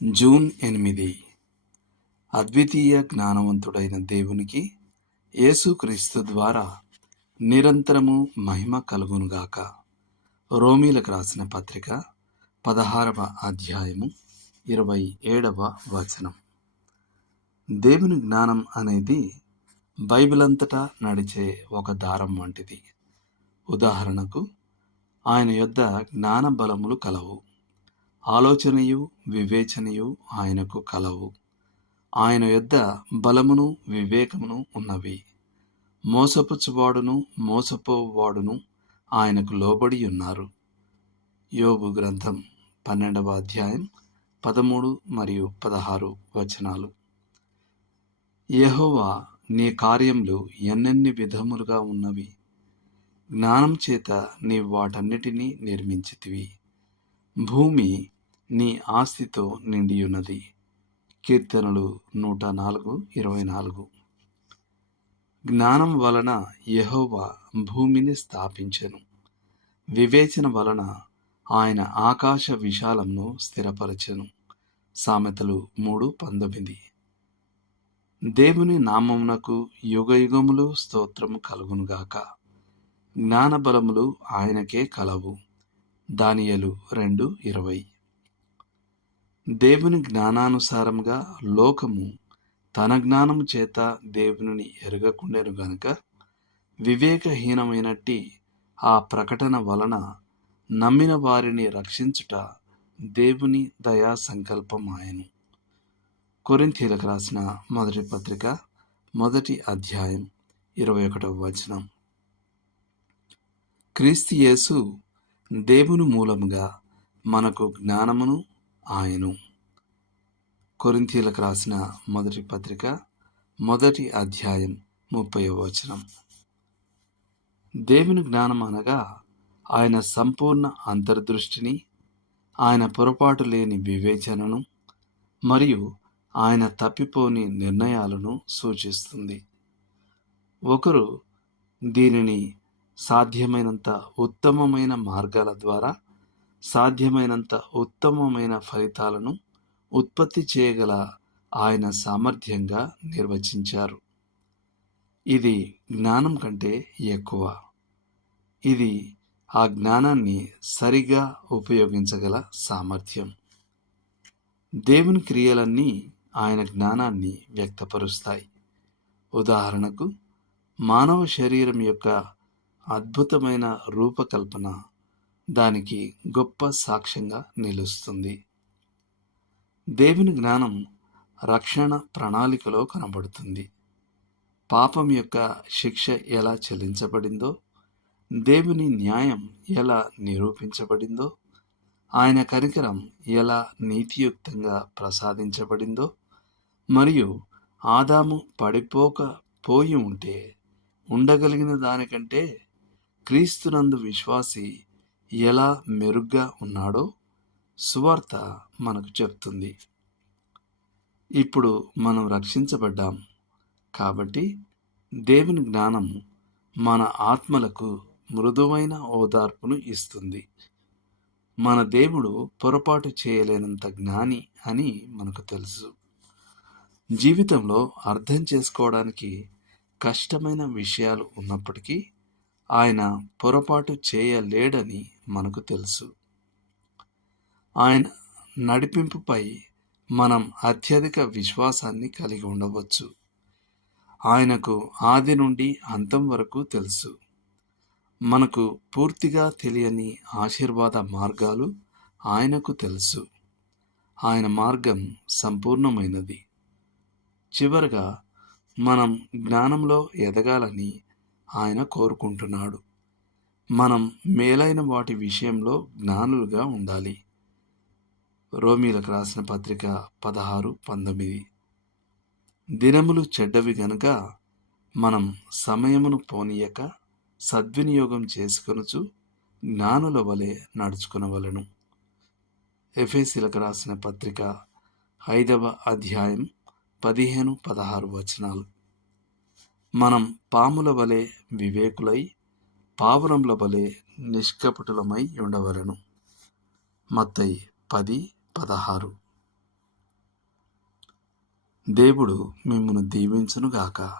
June 8. అద్వితీయ జ్ఞానవంతుడైన దేవునికి యేసుక్రీస్తు ద్వారా నిరంతరము మహిమ కలుగునుగాక. రోమీలకు రాసిన పత్రిక 16వ అధ్యాయము 27వ వచనం. దేవుని జ్ఞానం అనేది బైబిల్ అంతటా నడిచే ఒక దారం వంటిది. ఉదాహరణకు, ఆయన యొద్ద జ్ఞాన బలములు కలవు, ఆలోచనయు వివేచనయు ఆయనకు కలవు. ఆయన యొద్ద బలమును వివేకమును ఉన్నవి. మోసపుచ్చువాడును మోసపోవాడును ఆయనకు లోబడి ఉన్నారు. యోబు గ్రంథం 12వ అధ్యాయం 13 మరియు 16 వచనాలు. యెహోవా, నీ కార్యములు ఎన్నెన్ని విధములుగా ఉన్నవి! జ్ఞానం చేత నీవు వాటన్నిటినీ నిర్మించితివి. భూమి నీ ఆస్తితో నిండియున్నది. కీర్తనలు 104:24. జ్ఞానం వలన యెహోవా భూమిని స్థాపించెను. వివేచన వలన ఆయన ఆకాశ విశాలమును స్థిరపరచెను. సామెతలు 3:19. దేవుని నామమునకు యుగయుగములు స్తోత్రము కలుగునుగాక. జ్ఞాన బలములు ఆయనకే కలవు. దానియేలు 2:20. దేవుని జ్ఞానానుసారముగా లోకము తన జ్ఞానము చేత దేవునిని ఎరగకుండెను గనుక వివేకహీనమైనట్టి ఆ ప్రకటన వలన నమ్మిన వారిని రక్షించుట దేవుని దయా సంకల్పమాయెను. కొరింథీయులకు రాసిన మొదటి పత్రిక 1వ అధ్యాయం 21వ వచనం. క్రీస్తు యేసు దేవుని మూలముగా మనకు జ్ఞానమును ఆయను. కొరింథీయులకు రాసిన మొదటి పత్రిక 1వ అధ్యాయం 30వ వచనం. దేవుని జ్ఞానం అనగా ఆయన సంపూర్ణ అంతర్దృష్టిని, ఆయన పొరపాటు లేని వివేచనను మరియు ఆయన తప్పిపోని నిర్ణయాలను సూచిస్తుంది. ఒకరు దీనిని సాధ్యమైనంత ఉత్తమమైన మార్గాల ద్వారా సాధ్యమైనంత ఉత్తమమైన ఫలితాలను ఉత్పత్తి చేయగల ఆయన సామర్థ్యంగా నిర్వచించారు. ఇది జ్ఞానం కంటే ఎక్కువ. ఇది ఆ జ్ఞానాన్ని సరిగా ఉపయోగించగల సామర్థ్యం. దేవుని క్రియలన్నీ ఆయన జ్ఞానాన్ని వ్యక్తపరుస్తాయి. ఉదాహరణకు, మానవ శరీరం యొక్క అద్భుతమైన రూపకల్పన దానికి గొప్ప సాక్ష్యంగా నిలుస్తుంది. దేవుని జ్ఞానం రక్షణ ప్రణాళికలో కనబడుతుంది. పాపం యొక్క శిక్ష ఎలా చెల్లించబడిందో, దేవుని న్యాయం ఎలా నిరూపించబడిందో, ఆయన కనికరం ఎలా నీతియుక్తంగా ప్రసాదించబడిందో, మరియు ఆదాము పడిపోకపోయి ఉంటే ఉండగలిగిన దానికంటే క్రీస్తునందు విశ్వాసి ఎలా మెరుగ్గా ఉన్నాడో సువార్త మనకు చెప్తుంది. ఇప్పుడు మనం రక్షించబడ్డాం కాబట్టి దేవుని జ్ఞానం మన ఆత్మలకు మృదువైన ఓదార్పును ఇస్తుంది. మన దేవుడు పొరపాటు చేయలేనంత జ్ఞాని అని మనకు తెలుసు. జీవితంలో అర్థం చేసుకోవడానికి కష్టమైన విషయాలు ఉన్నప్పటికీ ఆయన పొరపాటు చేయలేడని మనకు తెలుసు. ఆయన నడిపింపుపై మనం అత్యధిక విశ్వాసాన్ని కలిగి ఉండవచ్చు. ఆయనకు ఆది నుండి అంతం వరకు తెలుసు. మనకు పూర్తిగా తెలియని ఆశీర్వాద మార్గాలు ఆయనకు తెలుసు. ఆయన మార్గం సంపూర్ణమైనది. చివరగా మనం జ్ఞానంలో ఎదగాలని ఆయన కోరుకుంటున్నాడు. మనం మేలైన వాటి విషయంలో జ్ఞానులుగా ఉండాలి. రోమీలకు రాసిన పత్రిక 16:19. దినములు చెడ్డవి గనుక మనం సమయమును పోనీయక సద్వినియోగం చేసుకొనుచు జ్ఞానుల వలె నడుచుకొనవలెను. ఎఫెసీయులకు రాసిన పత్రిక 5వ అధ్యాయం 15-16 వచనాలు. మనం పాముల వలె వివేకులై పావురముల వలె నిష్కపటులమై ఉండవలెను. మత్తయి 10:16. దేవుడు మిమ్మును దీవించునుగాక.